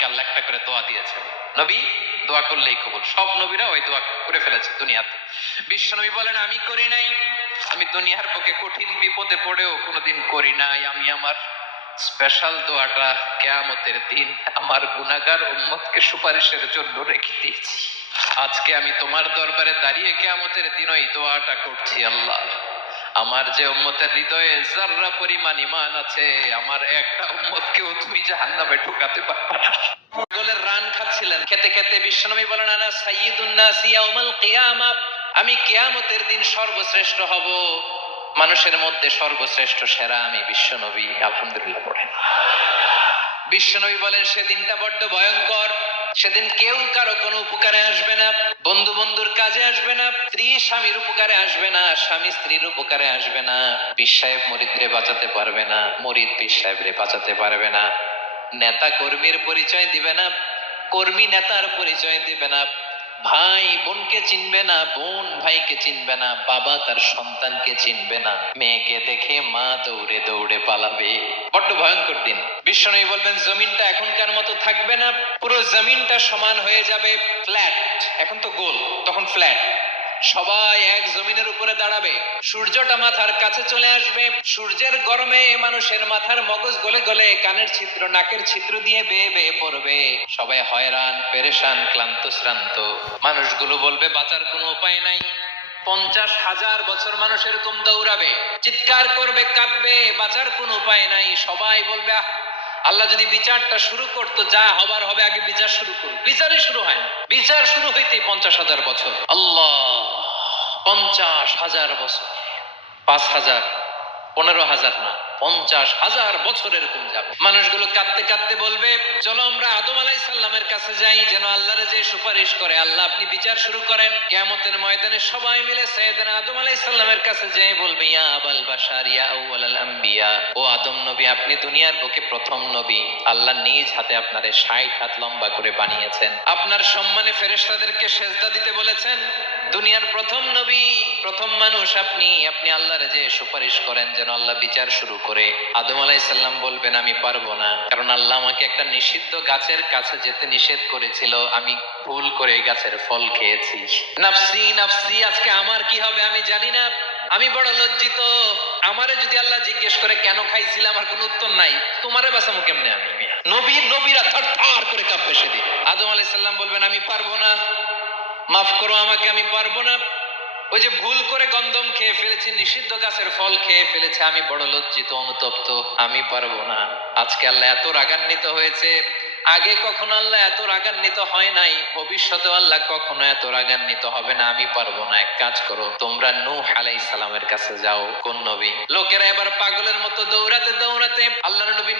নবীকে আল্লাহ একটা করে দোয়া দিয়েছেন। নবী দোয়া করলেই কবুল। সব নবীরা ওই দোয়া করে ফেলেছে দুনিয়াতে। বিশ্বনবী বলেন আমি করি নাই, আমি দুনিয়ার বুকে কঠিন বিপদে পড়েও কোনোদিন করি নাই। আমি আমার স্পেশাল দোয়াটা কিয়ামতের দিন আমার গুনাহগার উম্মতকে সুপারিশের জন্য রেখে দিয়েছি। আজকে আমি তোমার দরবারে দাঁড়িয়ে কিয়ামতের দিন ওই দোয়াটা করছি। আল্লাহ, আমার যে উম্মতের হৃদয়ে যাররা পরিমাণ ঈমান আছে, আমার একটা উম্মতকেও তুমি জাহান্নামে ঢোকাতে পারবে না। পাগলের রান খাচ্ছিলেন, খেতে খেতে বিশ্বনবী বলেন আনা সাইয়্যিদুন নাস ইয়াউমাল কিয়ামা, আমি কিয়ামতের দিন সর্বশ্রেষ্ঠ হব, মানুষের মধ্যে সর্বশ্রেষ্ঠ সেরা আমি বিশ্বনবী। আলহামদুলিল্লাহ পড়েন। বিশ্বনবী বলেন সেদিনটা বড্ড ভয়ঙ্কর। সেদিন কেউ কারো কোনো উপকারে আসবে না, বন্ধু বন্ধুর কাজে আসবে না, স্ত্রী স্বামীর উপকারে আসবে না, স্বামী স্ত্রীর উপকারে আসবে না, পীর সাহেব মুরিদরে বাঁচাতে পারবে না, মুরিদ পীর সাহেবরে বাঁচাতে পারবে না, নেতা কর্মীর পরিচয় দিবে না, কর্মী নেতার পরিচয় দিবে না, ভাই বোনকে চিনবে না, বোন ভাইকে চিনবে না, বাবা তার সন্তানকে চিনবে না, মেয়েকে দেখে মা দৌড়ে দৌড়ে পালাবে। বড্ড ভয়ঙ্কর দিন। বিশ্বনবী বলবেন জমিনটা এখনকার মতো থাকবে না, পুরো জমিনটা সমান হয়ে যাবে, ফ্ল্যাট। এখন তো গোল, তখন ফ্ল্যাট। সবাই এক জমিনের উপরে দাঁড়াবে, সূর্যটা মাথার কাছে চলে আসবে, সূর্যের গরমে মানুষের মাথার মগজ গলে গলে কানের ছিদ্র নাকের ছিদ্র দিয়ে বেয়ে বেয়ে পড়বে। সবাই হয়রান পেরেশান ক্লান্ত শ্রান্ত। মানুষগুলো বলবে বাঁচার কোনো উপায় নাই। 50,000 বছর মানুষ এরকম দৌড়াবে, চিৎকার করবে, কাঁদবে, বাঁচার কোনো উপায় নাই। সবাই বলবে আল্লাহ যদি বিচারটা শুরু করতো, যা হবার হবে, আগে বিচার শুরু করুন। বিচারই শুরু হয় না, বিচার শুরু হইতেই 50,000 বছর। আল্লাহ, 50,000 বছর, 5,000, 15,000 না, 50,000 বছর এরকম যাবে। মানুষগুলো কাঁদতে কাঁদতে বলবে চলো আমরা আদম আলাইহিস সালামের কাছে যাই, যেন আল্লাহরে যে সুপারিশ করে, আল্লাহ আপনি বিচার শুরু করেন। কিয়ামতের ময়দানে সবাই মিলে সাইয়েদনা আদম আলাইহিস সালামের কাছে যেয়ে বলবে ইয়া আবাল বাশার ইয়া আউয়ালাল আম্বিয়া, ও আদম নবী, আপনি দুনিয়ার বুকে প্রথম নবী। আল্লাহ নিজ হাতে আপনারে 60 হাত লম্বা করে বানিয়েছেন, আপনার সম্মানে ফেরেশতাদেরকে সেজদা দিতে বলেছেন। দুনিয়ার প্রথম নবী, প্রথম মানুষ আপনি, আপনি আল্লাহরে যে সুপারিশ করেন যেন আল্লাহ বিচার শুরু করে। আদম আলাইহিস সালাম বলবেন আমি পারবো না, কারণ আল্লাহ আমাকে একটা নিষিদ্ধ গাছের কাছে যেতে নিষেধ করেছিল, আমি ভুল করে এই গাছের ফল খেয়েছি। নাফসি নাফসি, আজকে আমার কি হবে আমি জানি না, আমি বড় লজ্জিত। আমারে যদি আল্লাহ জিজ্ঞেস করে কেন খাইছিলাম, আমার কোনো উত্তর নাই, তোমারে বাঁচামু কেমনে আমি? নবীরা থারথার করে কাঁপবে সেদিন। আদম আলাইহিস সালাম বলবেন আমি পারবো না, মাফ করো আমাকে, আমি পারবো না। ওই যে ভুল করে গন্ধম খেয়ে ফেলেছি, নিষিদ্ধ গাছের ফল খেয়ে ফেলেছে, আমি বড় লজ্জিত অনুতপ্ত, আমি পারবো না। আজকে আল্লাহ এত রাগান্বিত হয়েছে, আগে কখনো আল্লাহ এত রাগান্বিত হয় নাই, ভবিষ্যতে আল্লাহ কখনো এত রাগান্বিত হবে না। আমি পারবো না, এক কাজ করো, তোমরা নূহ আলাইহিস সালামের কাছে যাও। কোন নবী? লোকেরা এবার পাগলের মতো দৌড়াতে দৌড়াতে আল্লাহর নবী